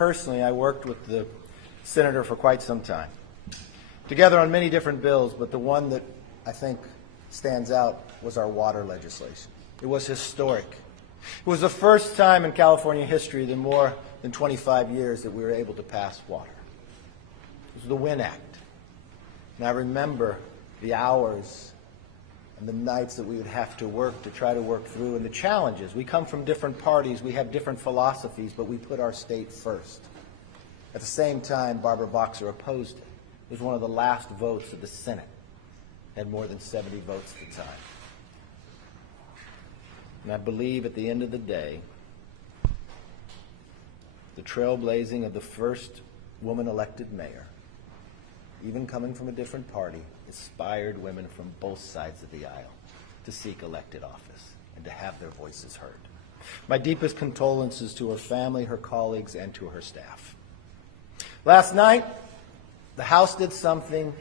Personally, I worked with the senator for quite some time, together on many different bills, but the one that I think stands out was our water legislation. It was historic. It was the first time in California history in more than 25 years that we were able to pass water. It was the WIN Act. And I remember the hours and the nights that we would have to work to try to work through, and the challenges. We come from different parties, we have different philosophies, but we put our state first. At the same time, Barbara Boxer opposed it. It was one of the last votes of the Senate. It had more than 70 votes at the time. And I believe at the end of the day, the trailblazing of the first woman elected mayor, even coming from a different party, inspired women from both sides of the aisle to seek elected office and to have their voices heard. My deepest condolences to her family, her colleagues, and to her staff. Last night, the House did something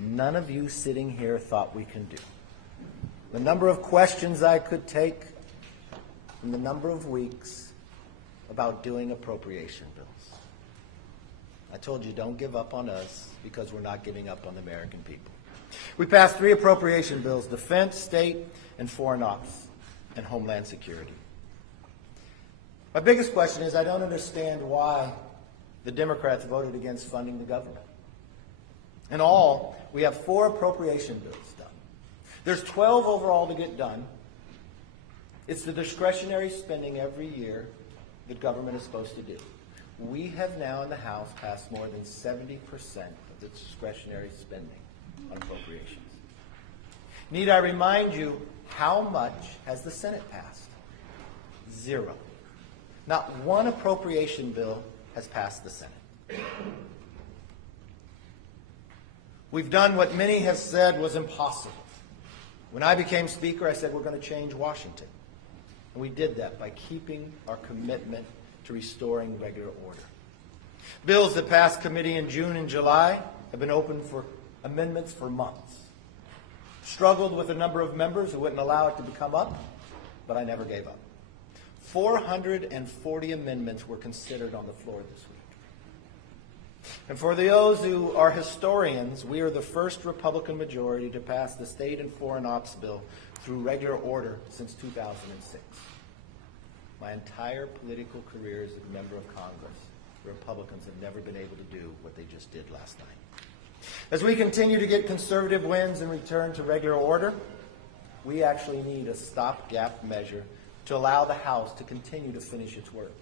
none of you sitting here thought we can do. The number of questions I could take and the number of weeks about doing appropriation bills. I told you, don't give up on us, because we're not giving up on the American people. We passed 3 appropriation bills: defense, state, and foreign ops, and homeland security. My biggest question is, I don't understand why the Democrats voted against funding the government. In all, we have 4 appropriation bills done. There's 12 overall to get done. It's the discretionary spending every year that government is supposed to do. We have now in the House passed more than 70% of the discretionary spending on appropriations. Need I remind you, how much has the Senate passed? 0. Not one appropriation bill has passed the Senate. We've done what many have said was impossible. When I became Speaker, I said we're going to change Washington. And we did that by keeping our commitment to restoring regular order. Bills that passed committee in June and July have been open for amendments for months. Struggled with a number of members who wouldn't allow it to come up, but I never gave up. 440 amendments were considered on the floor this week. And for those who are historians, we are the first Republican majority to pass the State and Foreign Ops bill through regular order since 2006. My entire political career as a member of Congress, the Republicans have never been able to do what they just did last night. As we continue to get conservative wins and return to regular order, we actually need a stopgap measure to allow the House to continue to finish its work,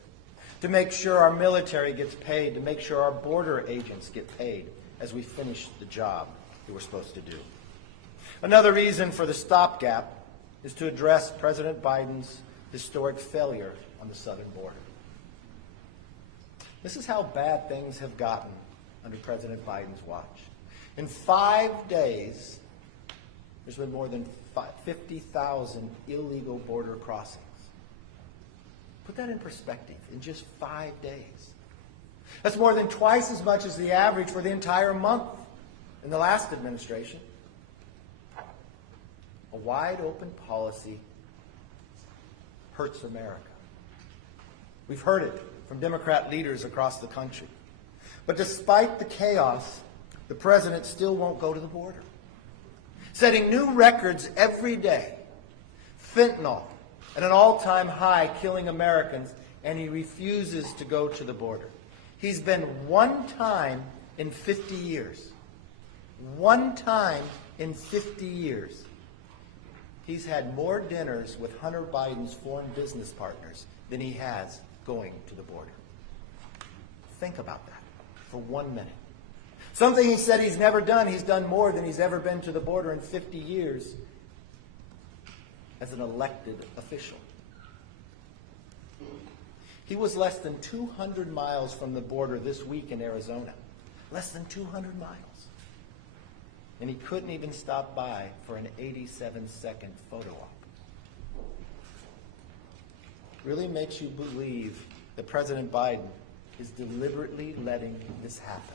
to make sure our military gets paid, to make sure our border agents get paid as we finish the job that we're supposed to do. Another reason for the stopgap is to address President Biden's historic failure on the southern border. This is how bad things have gotten under President Biden's watch. In 5 days, there's been more than 50,000 illegal border crossings. Put that in perspective, in just 5 days. That's more than twice as much as the average for the entire month in the last administration. A wide open policy hurts America. We've heard it from Democrat leaders across the country. But despite the chaos, the president still won't go to the border, setting new records every day. Fentanyl at an all-time high, killing Americans, and he refuses to go to the border. He's been one time in 50 years. One time in 50 years. He's had more dinners with Hunter Biden's foreign business partners than he has going to the border. Think about that for 1 minute. Something he said he's never done. He's done more than he's ever been to the border in 50 years as an elected official. He was less than 200 miles from the border this week in Arizona. Less than 200 miles. And he couldn't even stop by for an 87-second photo op. Really makes you believe that President Biden is deliberately letting this happen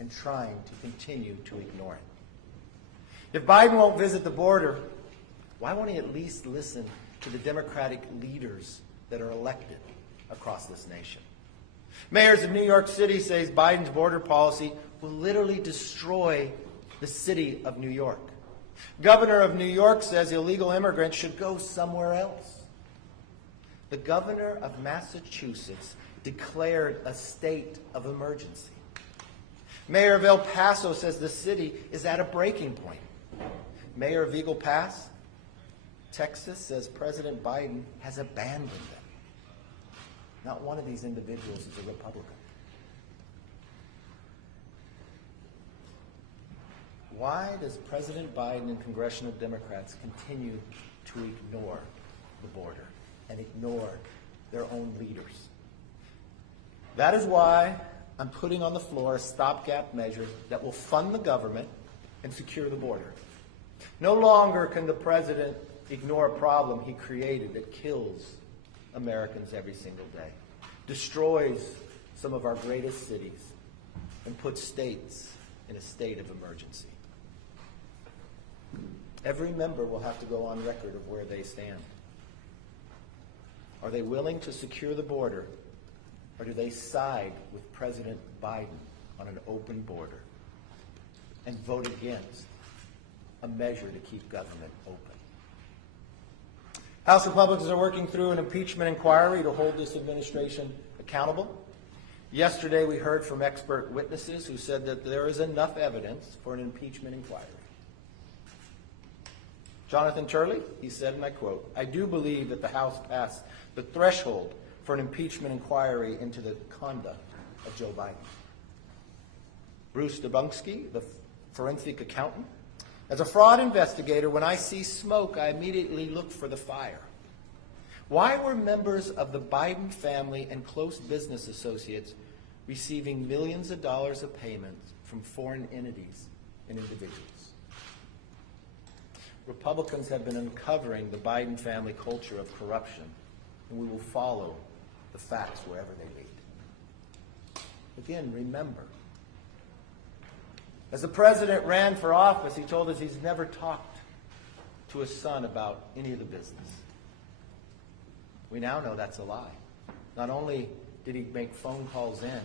and trying to continue to ignore it. If Biden won't visit the border, why won't he at least listen to the Democratic leaders that are elected across this nation? Mayors of New York City say Biden's border policy will literally destroy the city of New York. Governor of New York says illegal immigrants should go somewhere else. The governor of Massachusetts declared a state of emergency. Mayor of El Paso says the city is at a breaking point. Mayor of Eagle Pass, Texas, says President Biden has abandoned them. Not one of these individuals is a Republican. Why does President Biden and congressional Democrats continue to ignore the border and ignore their own leaders? That is why I'm putting on the floor a stopgap measure that will fund the government and secure the border. No longer can the president ignore a problem he created that kills Americans every single day, destroys some of our greatest cities, and puts states in a state of emergency. Every member will have to go on record of where they stand. Are they willing to secure the border, or do they side with President Biden on an open border and vote against a measure to keep government open? House Republicans are working through an impeachment inquiry to hold this administration accountable. Yesterday, we heard from expert witnesses who said that there is enough evidence for an impeachment inquiry. Jonathan Turley, he said, and I quote, "I do believe that the House passed the threshold for an impeachment inquiry into the conduct of Joe Biden." Bruce Dubunski, the forensic accountant, "As a fraud investigator, when I see smoke, I immediately look for the fire. Why were members of the Biden family and close business associates receiving millions of dollars of payments from foreign entities and individuals?" Republicans have been uncovering the Biden family culture of corruption, and we will follow the facts wherever they lead. Again, remember, as the president ran for office, he told us he's never talked to his son about any of the business. We now know that's a lie. Not only did he make phone calls in,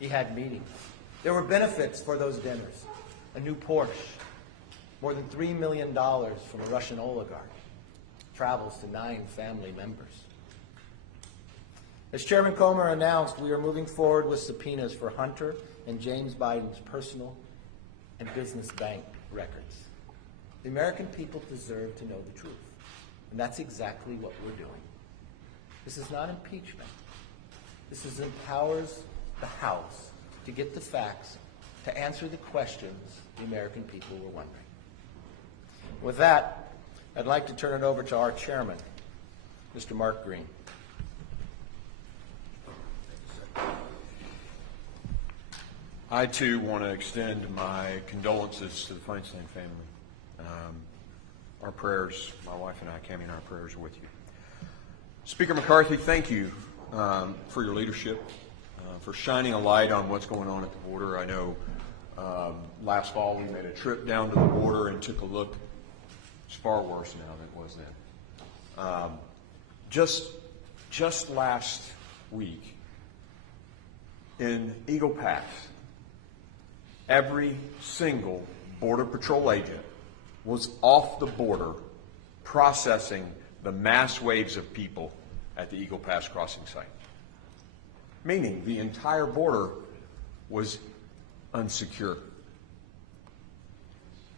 he had meetings. There were benefits for those dinners. A new Porsche, more than $3 million from a Russian oligarch, travels to 9 family members. As Chairman Comer announced, we are moving forward with subpoenas for Hunter and James Biden's personal and business bank records. The American people deserve to know the truth, and that's exactly what we're doing. This is not impeachment. This empowers the House to get the facts, to answer the questions the American people were wondering. With that, I'd like to turn it over to our chairman, Mr. Mark Green. I, too, want to extend my condolences to the Feinstein family. Our prayers, my wife and I, Cammie and our prayers are with you. Speaker McCarthy, thank you for your leadership, for shining a light on what's going on at the border. I know last fall we made a trip down to the border and took a look. It's far worse now than it was then. Just last week in Eagle Pass, every single Border Patrol agent was off the border processing the mass waves of people at the Eagle Pass crossing site. Meaning the entire border was unsecure.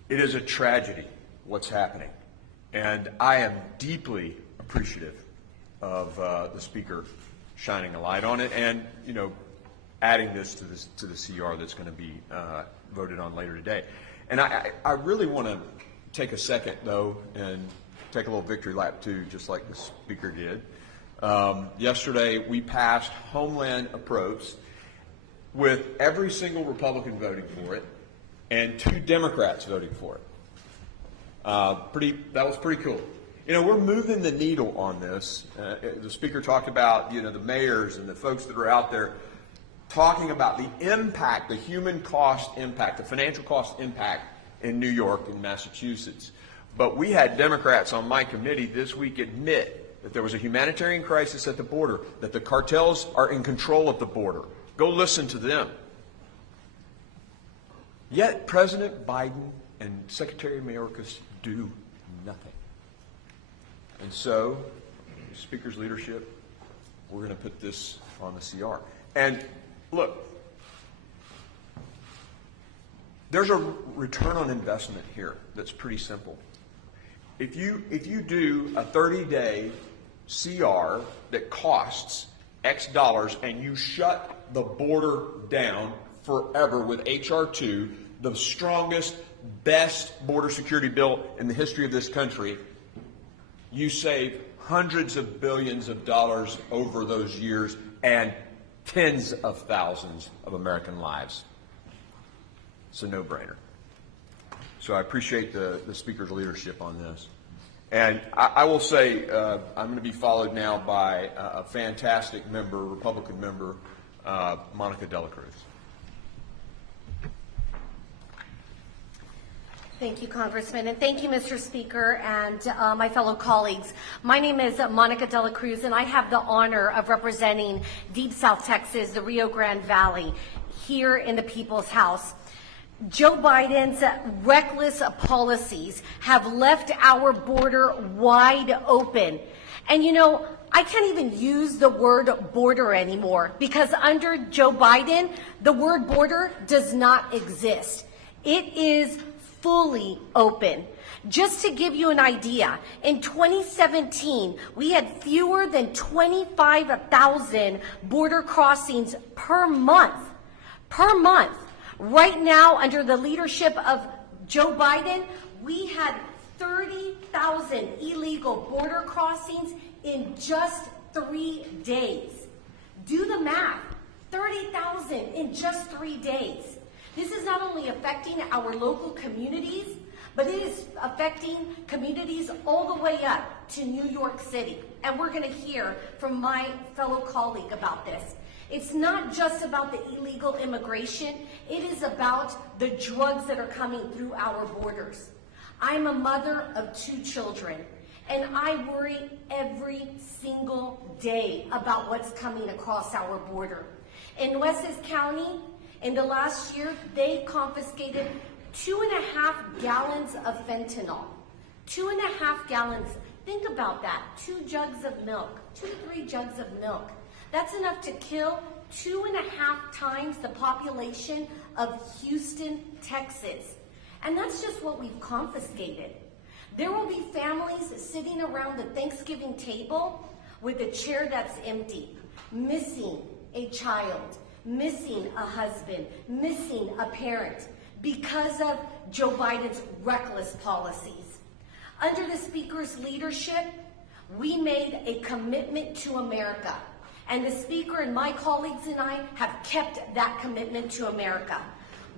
It is a tragedy what's happening, and I am deeply appreciative of the Speaker shining a light on it and, adding this to the CR that's going to be voted on later today. And I really want to take a second, though, and take a little victory lap, too, just like the Speaker did. Yesterday, we passed Homeland Approach with every single Republican voting for it and 2 Democrats voting for it. That was pretty cool. We're moving the needle on this. The Speaker talked about, the mayors and the folks that are out there talking about the impact, the human cost impact, the financial cost impact in New York and Massachusetts. But we had Democrats on my committee this week admit that there was a humanitarian crisis at the border, that the cartels are in control of the border. Go listen to them. Yet President Biden and Secretary Mayorkas do nothing. And so, Speaker's leadership, we're going to put this on the CR. And look, there's a return on investment here that's pretty simple. If you do a 30-day CR that costs X dollars and you shut the border down forever with H.R. 2, the strongest, best border security bill in the history of this country, you save hundreds of billions of dollars over those years and tens of thousands of American lives. It's a no-brainer. So I appreciate the Speaker's leadership on this. And I will say I'm going to be followed now by a fantastic member, Republican member, Monica Dela Cruz. Thank you, Congressman, and thank you, Mr. Speaker, and my fellow colleagues. My name is Monica Dela Cruz, and I have the honor of representing Deep South Texas, the Rio Grande Valley, here in the People's House. Joe Biden's reckless policies have left our border wide open. And you know, I can't even use the word border anymore because under Joe Biden, the word border does not exist. It is fully open. Just to give you an idea, in 2017, we had fewer than 25,000 border crossings per month. Right now, under the leadership of Joe Biden, we had 30,000 illegal border crossings in just 3 days. Do the math, 30,000 in just 3 days. This is not only affecting our local communities, but it is affecting communities all the way up to New York City. And we're going to hear from my fellow colleague about this. It's not just about the illegal immigration, it is about the drugs that are coming through our borders. I'm a mother of 2 children, and I worry every single day about what's coming across our border. In Nueces County, in the last year, they confiscated 2.5 gallons of fentanyl. 2.5 gallons. Think about that. 2 jugs of milk. 2 to 3 jugs of milk. That's enough to kill 2.5 times the population of Houston, Texas. And that's just what we've confiscated. There will be families sitting around the Thanksgiving table with a chair that's empty, missing a child, missing a husband, missing a parent because of Joe Biden's reckless policies. Under the Speaker's leadership, we made a commitment to America. And the Speaker and my colleagues and I have kept that commitment to America.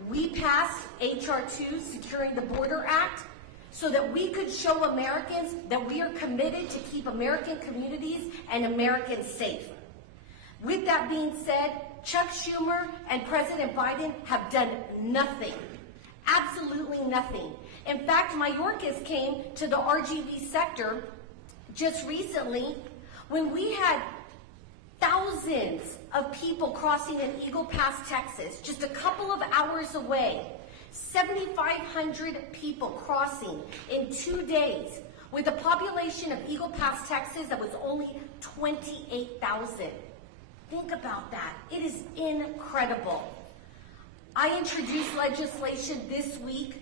We passed H.R. 2, Securing the Border Act, so that we could show Americans that we are committed to keep American communities and Americans safe. With that being said, Chuck Schumer and President Biden have done nothing, absolutely nothing. In fact, Mayorkas came to the RGV sector just recently when we had thousands of people crossing in Eagle Pass, Texas, just a couple of hours away. 7,500 people crossing in 2 days with a population of Eagle Pass, Texas that was only 28,000. Think about that. It is incredible. I introduced legislation this week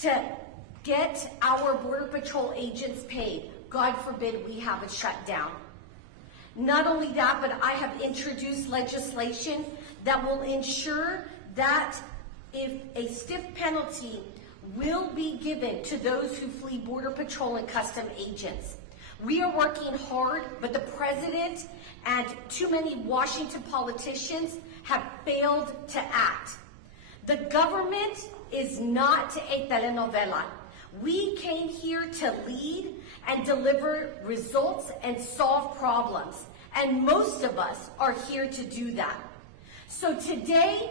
to get our Border Patrol agents paid. God forbid we have a shutdown. Not only that, but I have introduced legislation that will ensure that if a stiff penalty will be given to those who flee Border Patrol and custom agents. We are working hard, but the president and too many Washington politicians have failed to act. The government is not a telenovela. We came here to lead and deliver results and solve problems. And most of us are here to do that. So today,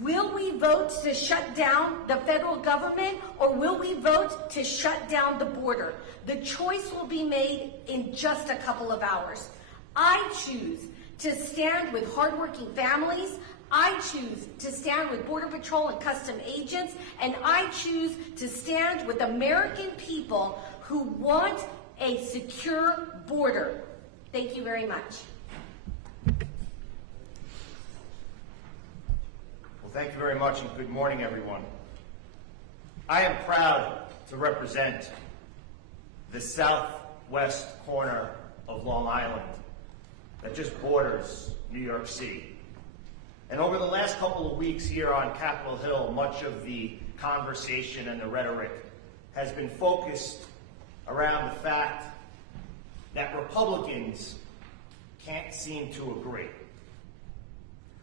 Will we vote to shut down the federal government, or will we vote to shut down the border? The choice will be made in just a couple of hours. I choose to stand with hardworking families. I choose to stand with Border Patrol and custom agents, and I choose to stand with American people who want a secure border. Thank you very much. Well, thank you very much, and good morning, everyone. I am proud to represent the southwest corner of Long Island that just borders New York City. And over the last couple of weeks here on Capitol Hill, much of the conversation and the rhetoric has been focused around the fact that Republicans can't seem to agree.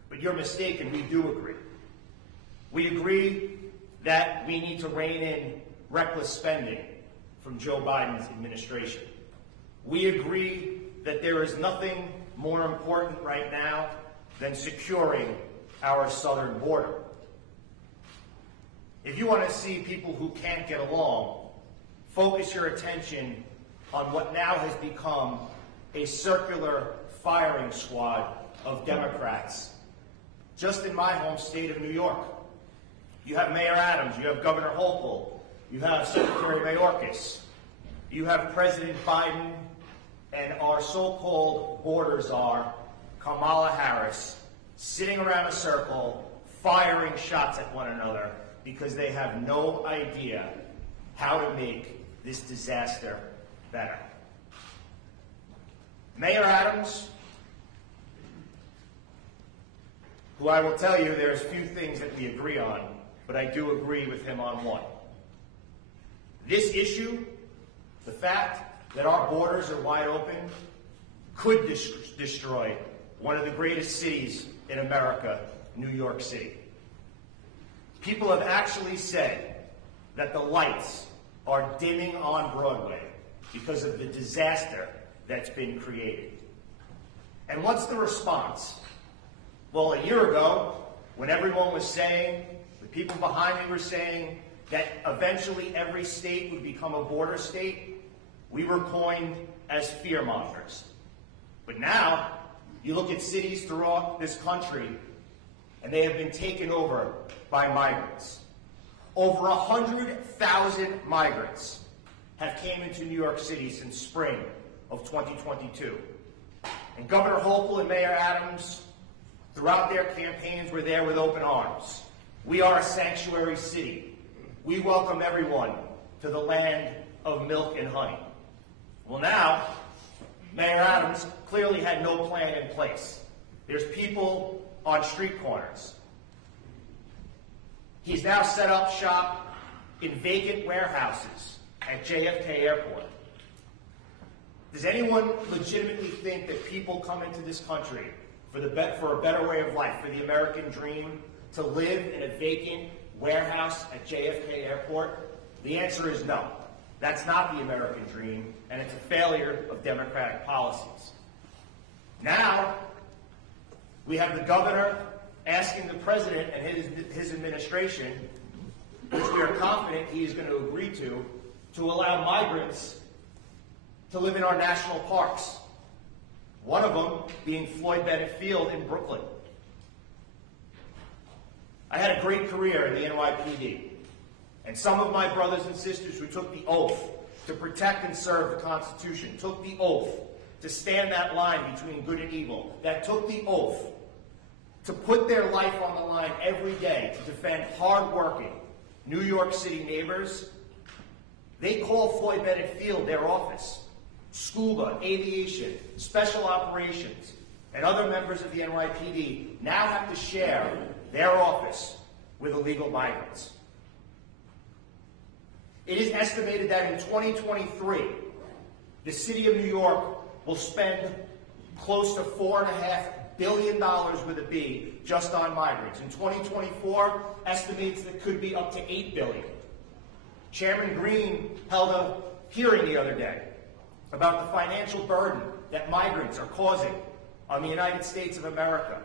But you're mistaken, we do agree. We agree that we need to rein in reckless spending from Joe Biden's administration. We agree that there is nothing more important right now than securing our southern border. If you want to see people who can't get along, focus your attention on what now has become a circular firing squad of Democrats. Just in my home state of New York, you have Mayor Adams, you have Governor Hochul, you have Secretary Mayorkas, you have President Biden, and our so-called border czar, Kamala Harris, sitting around a circle, firing shots at one another because they have no idea how to make this disaster better. Mayor Adams, who I will tell you there's few things that we agree on, but I do agree with him on one. This issue, the fact that our borders are wide open, could destroy one of the greatest cities in America, New York City. People have actually said that the lights are dimming on Broadway because of the disaster that's been created. And what's the response? Well, a year ago, when everyone was saying, the people behind me were saying that eventually every state would become a border state, we were coined as fearmongers. But now, you look at cities throughout this country, and they have been taken over by migrants. Over 100,000 migrants have came into New York City since spring of 2022. And Governor Hochul and Mayor Adams, throughout their campaigns, were there with open arms. We are a sanctuary city. We welcome everyone to the land of milk and honey. Well, now, Mayor Adams clearly had no plan in place. There's people on street corners. He's now set up shop in vacant warehouses at JFK Airport. Does anyone legitimately think that people come into this country for a better way of life, for the American dream, to live in a vacant warehouse at JFK Airport? The answer is no. That's not the American dream, and it's a failure of Democratic policies. Now, we have the governor asking the president and his administration, which we are confident he is going to agree to allow migrants to live in our national parks. One of them being Floyd Bennett Field in Brooklyn. I had a great career in the NYPD. And some of my brothers and sisters who took the oath to protect and serve the Constitution, took the oath to stand that line between good and evil, that took the oath to put their life on the line every day to defend hardworking New York City neighbors, they call Floyd Bennett Field their office. Scuba, aviation, special operations, and other members of the NYPD now have to share their office with illegal migrants. It is estimated that in 2023, the city of New York will spend close to $4.5 billion with a B just on migrants. In 2024, estimates that could be up to $8 billion. Chairman Green held a hearing the other day about the financial burden that migrants are causing on the United States of America.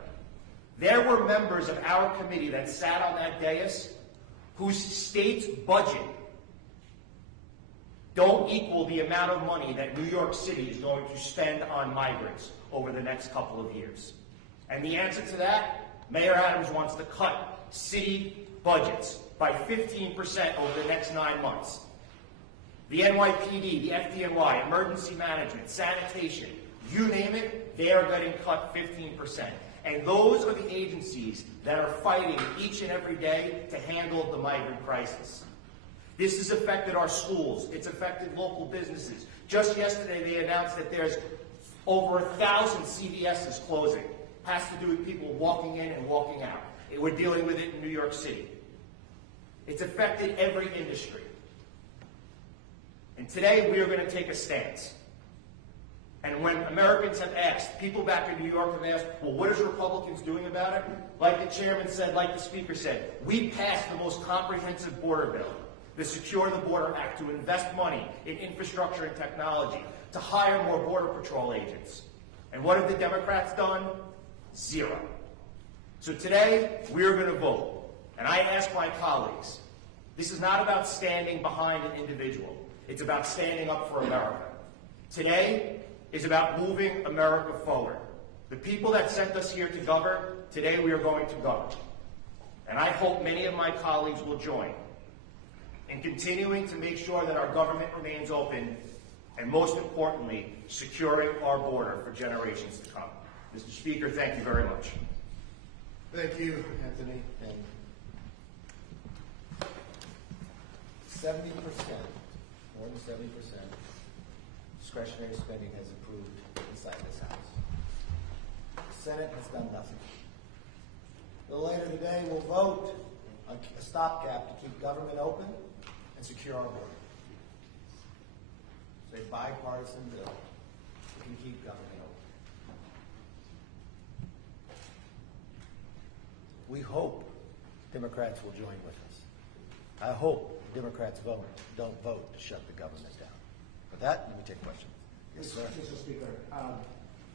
There were members of our committee that sat on that dais whose state's budget don't equal the amount of money that New York City is going to spend on migrants over the next couple of years. And the answer to that, Mayor Adams wants to cut city budgets by 15% over the next 9 months. The NYPD, the FDNY, emergency management, sanitation, you name it, they are getting cut 15%. And those are the agencies that are fighting each and every day to handle the migrant crisis. This has affected our schools. It's affected local businesses. Just yesterday, they announced that there's over 1,000 CVSs closing. Has to do with people walking in and walking out. We're dealing with it in New York City. It's affected every industry. And today, we are going to take a stance. And when Americans have asked, people back in New York have asked, well, what is Republicans doing about it? Like the chairman said, like the speaker said, we passed the most comprehensive border bill, the Secure the Border Act, to invest money in infrastructure and technology, to hire more Border Patrol agents. And what have the Democrats done? Zero. So today, we are going to vote. And I ask my colleagues, this is not about standing behind an individual. It's about standing up for America. Today is about moving America forward. The people that sent us here to govern, today we are going to govern. And I hope many of my colleagues will join in continuing to make sure that our government remains open and, most importantly, securing our border for generations to come. Mr. Speaker, thank you very much. Thank you, Anthony. And 70%, more than 70%, discretionary spending has improved inside this House. The Senate has done nothing. A little later today, we'll vote on a stopgap to keep government open and secure our border. It's a bipartisan bill that can keep government open. We hope Democrats will join with us. I hope Democrats don't vote to shut the government down. With that, let me take questions. Yes, sir. Mr. Speaker,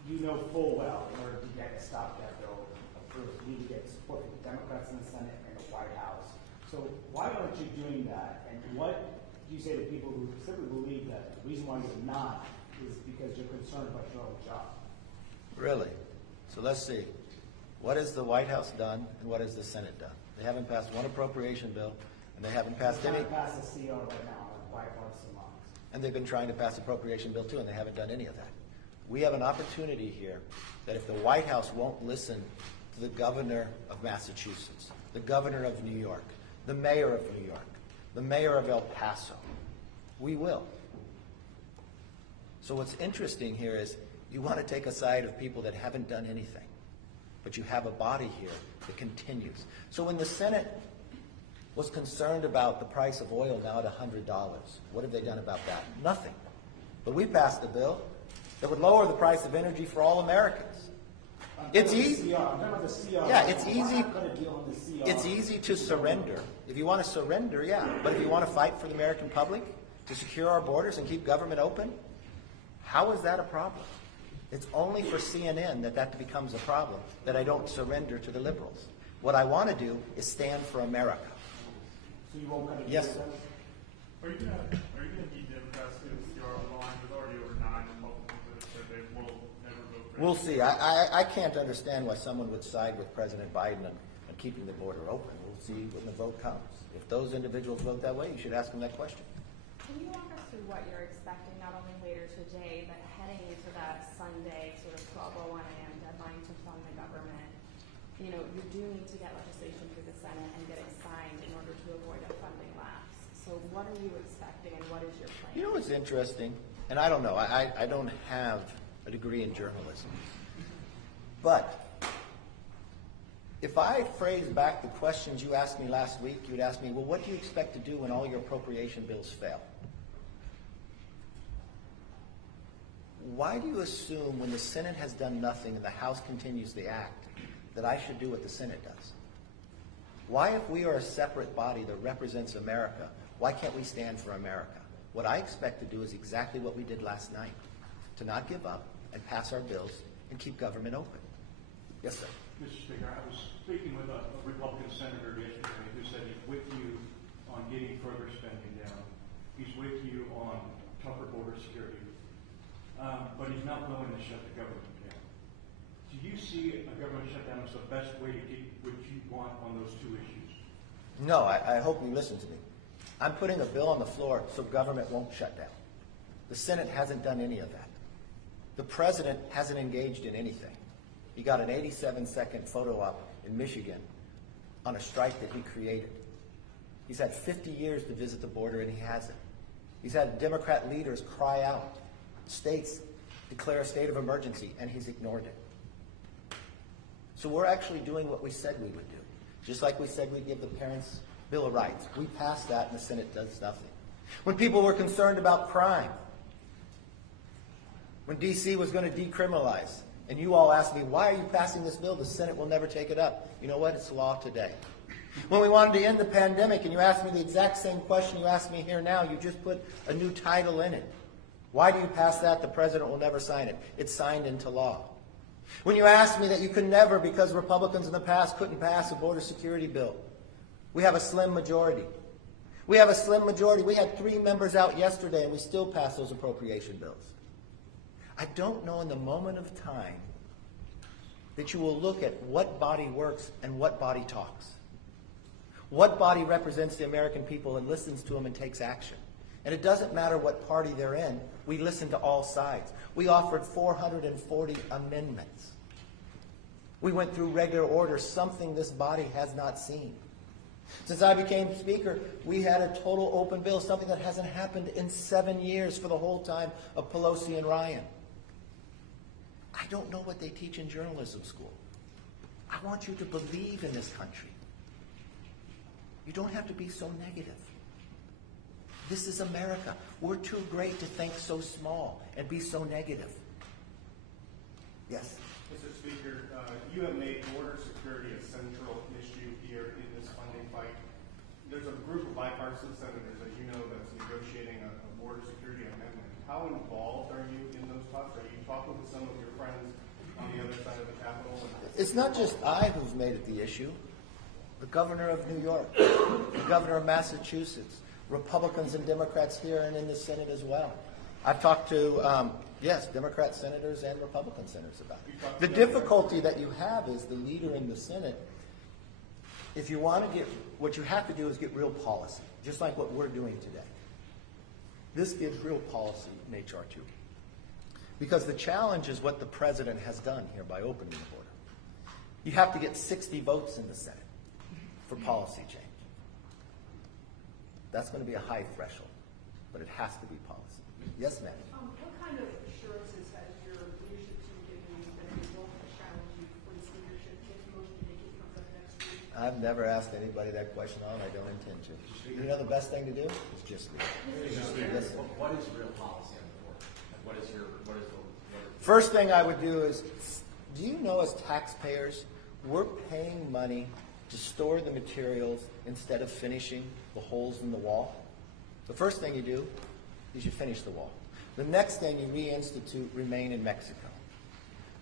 you know full well in order to get a stopgap bill approved, you need to get support from the Democrats in the Senate and the White House. So why aren't you doing that? And what do you say to people who simply believe that the reason why you're not is because you're concerned about your own job? Really? So let's see. What has the White House done and what has the Senate done? They haven't passed one appropriation bill and they haven't passed any. They're trying to pass a CR right now on bipartisan lines. And they've been trying to pass appropriation bill too, and they haven't done any of that. We have an opportunity here that if the White House won't listen to the governor of Massachusetts, the governor of New York, the mayor of New York, the mayor of El Paso, we will. So what's interesting here is you want to take a side of people that haven't done anything, but you have a body here that continues. So when the Senate was concerned about the price of oil now at $100, what have they done about that? Nothing. But we passed a bill that would lower the price of energy for all Americans. It's easy. Yeah, it's easy. It's easy to surrender. If you want to surrender, yeah. But if you want to fight for the American public, to secure our borders and keep government open, how is that a problem? It's only for CNN that becomes a problem, that I don't surrender to the liberals. What I want to do is stand for America. So you won't kind of Yes. Are you gonna need Democrats to CR the line? There's already over 9 Republicans that have said they will never vote for it. We'll see. I can't understand why someone would side with President Biden on keeping the border open. We'll see when the vote comes. If those individuals vote that way, you should ask them that question. Can you walk us through what you're expecting, not only later today, but heading into that Sunday sort of 12:01 a.m. deadline to fund the government? You know, you do need to get legislation through the Senate and get it signed in order to avoid a funding lapse. So what are you expecting and what is your plan? You know what's interesting? And I don't know. I don't have a degree in journalism. But if I phrase back the questions you asked me last week, you'd ask me, well, what do you expect to do when all your appropriation bills fail? Why do you assume when the Senate has done nothing and the House continues the act that I should do what the Senate does? Why, if we are a separate body that represents America, why can't we stand for America? What I expect to do is exactly what we did last night, to not give up and pass our bills and keep government open. Yes, sir. Mr. Speaker, I was speaking with a Republican senator yesterday who said he's with you on getting further spending down. He's with you on tougher border security. But he's not willing to shut the government down. Do you see a government shutdown as the best way to get what you want on those two issues? No, I hope you listen to me. I'm putting a bill on the floor so government won't shut down. The Senate hasn't done any of that. The president hasn't engaged in anything. He got an 87-second photo op in Michigan on a strike that he created. He's had 50 years to visit the border and he hasn't. He's had Democrat leaders cry out, states declare a state of emergency, and he's ignored it. So we're actually doing what we said we would do. Just like we said we'd give the parents Bill of Rights. We passed that and the Senate does nothing. When people were concerned about crime, when D.C. was going to decriminalize, and you all asked me, why are you passing this bill? The Senate will never take it up. You know what? It's law today. When we wanted to end the pandemic, and you asked me the exact same question you asked me here now, you just put a new title in it. Why do you pass that? The president will never sign it. It's signed into law. When you asked me that you could never, because Republicans in the past couldn't pass a border security bill, we have a slim majority. We have a slim majority. We had 3 members out yesterday, and we still passed those appropriation bills. I don't know in the moment of time that you will look at what body works and what body talks. What body represents the American people and listens to them and takes action. And it doesn't matter what party they're in, we listen to all sides. We offered 440 amendments. We went through regular order, something this body has not seen. Since I became Speaker, we had a total open bill, something that hasn't happened in 7 years for the whole time of Pelosi and Ryan. I don't know what they teach in journalism school. I want you to believe in this country. You don't have to be so negative. This is America. We're too great to think so small and be so negative. Yes? Mr. Speaker, you have made border security a central issue here in this funding fight. There's a group of bipartisan senators, as you know, that's negotiating a border security amendment. How involved are you in those talks? Are you talking with some of your friends on the other side of the Capitol? It's not just I who's made it the issue. The governor of New York, the governor of Massachusetts, Republicans and Democrats here and in the Senate as well. I've talked to, yes, Democrat senators and Republican senators about it. The difficulty that you have is the leader in the Senate, if you want to get, what you have to do is get real policy, just like what we're doing today. This gives real policy in H.R. 2. Because the challenge is what the president has done here by opening the border. You have to get 60 votes in the Senate for policy change. That's going to be a high threshold, but it has to be policy. Yes, ma'am. What kind of assurances has your leadership team given you that they won't challenge you for this leadership if motion to make it comes up next week? I've never asked anybody that question on. I don't intend to. You know the best thing to do is just leave. Yes. What is real policy on the board? What is First thing I would do is, do you know as taxpayers, we're paying money to store the materials instead of finishing the holes in the wall? The first thing you do is you finish the wall. The next thing you reinstitute Remain in Mexico.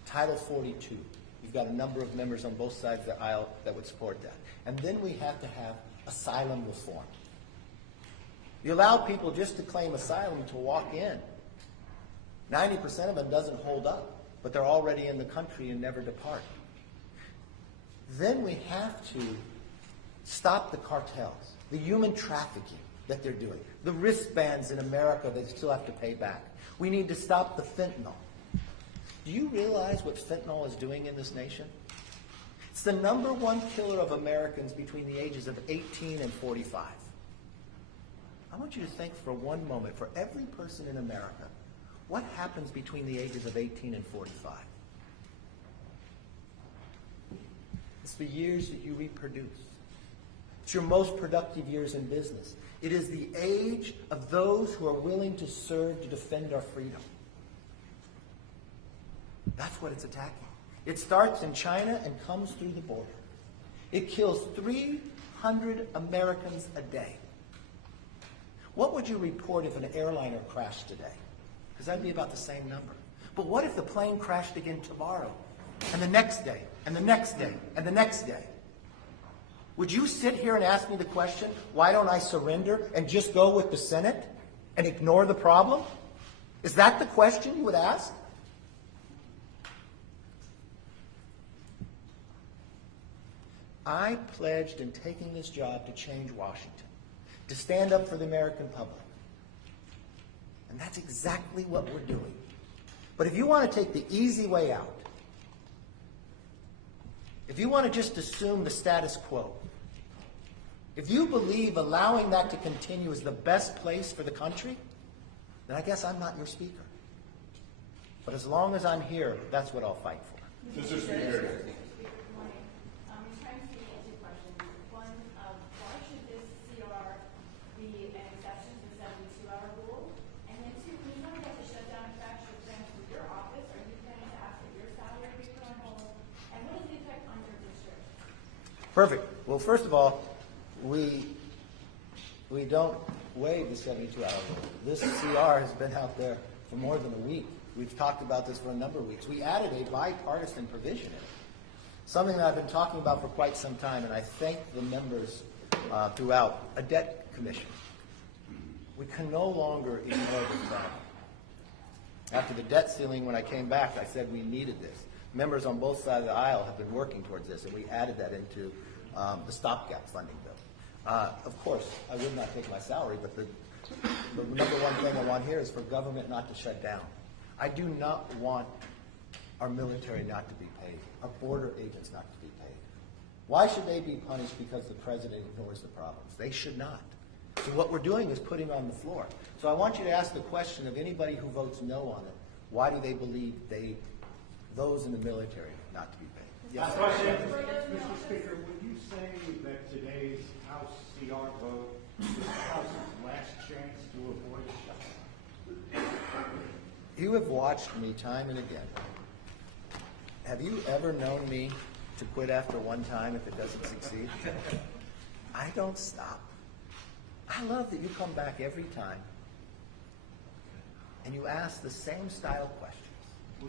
Title 42. You've got a number of members on both sides of the aisle that would support that. And then we have to have asylum reform. You allow people just to claim asylum to walk in. 90% of them doesn't hold up, but they're already in the country and never depart. Then we have to stop the cartels, the human trafficking that they're doing, the wristbands in America that they still have to pay back. We need to stop the fentanyl. Do you realize what fentanyl is doing in this nation? It's the #1 killer of Americans between the ages of 18 and 45. I want you to think for one moment, for every person in America, what happens between the ages of 18 and 45? It's the years that you reproduce. It's your most productive years in business. It is the age of those who are willing to serve to defend our freedom. That's what it's attacking. It starts in China and comes through the border. It kills 300 Americans a day. What would you report if an airliner crashed today? Because that'd be about the same number. But what if the plane crashed again tomorrow and the next day, and the next day, and the next day. Would you sit here and ask me the question, why don't I surrender and just go with the Senate and ignore the problem? Is that the question you would ask? I pledged in taking this job to change Washington, to stand up for the American public. And that's exactly what we're doing. But if you want to take the easy way out, if you want to just assume the status quo, if you believe allowing that to continue is the best place for the country, then I guess I'm not your speaker. But as long as I'm here, that's what I'll fight for. Mr. Speaker. Perfect. Well, first of all, we don't waive the 72-hour rule. This CR has been out there for more than a week. We've talked about this for a number of weeks. We added a bipartisan provision in it, something that I've been talking about for quite some time, and I thank the members throughout, a debt commission. We can no longer ignore this problem. After the debt ceiling, when I came back, I said we needed this. Members on both sides of the aisle have been working towards this, and we added that into the stopgap funding bill. Of course, I would not take my salary, but the number one thing I want here is for government not to shut down. I do not want our military not to be paid, our border agents not to be paid. Why should they be punished because the president ignores the problems? They should not. So what we're doing is putting on the floor. So I want you to ask the question of anybody who votes no on it, why do they believe those in the military not to be paid? Yes. Mr. Speaker, would you say that today's House CR vote is the House's last chance to avoid a shutdown? You have watched me time and again. Have you ever known me to quit after one time if it doesn't succeed? I don't stop. I love that you come back every time and you ask the same style questions.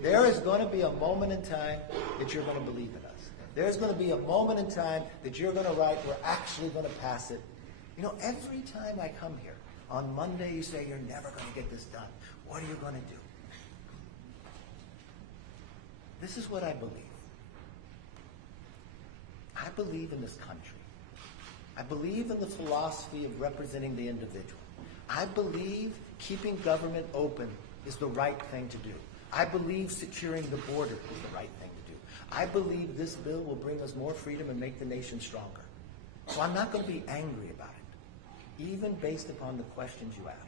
There is going to be a moment in time that you're going to believe in us. There's going to be a moment in time that you're going to write, we're actually going to pass it. You know, every time I come here, on Monday you say you're never going to get this done. What are you going to do? This is what I believe. I believe in this country. I believe in the philosophy of representing the individual. I believe keeping government open is the right thing to do. I believe securing the border is the right thing to do. I believe this bill will bring us more freedom and make the nation stronger. So I'm not going to be angry about it, even based upon the questions you ask.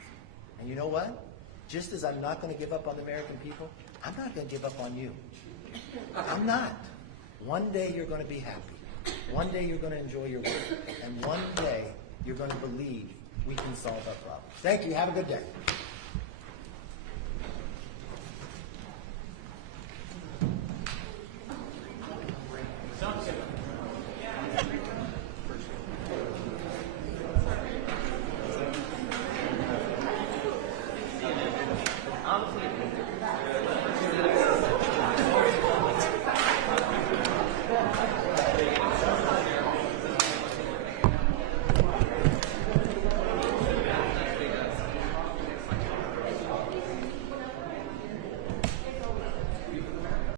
And you know what? Just as I'm not going to give up on the American people, I'm not going to give up on you. I'm not. One day you're going to be happy. One day you're going to enjoy your work. And one day you're going to believe we can solve our problems. Thank you. Have a good day. Honestly,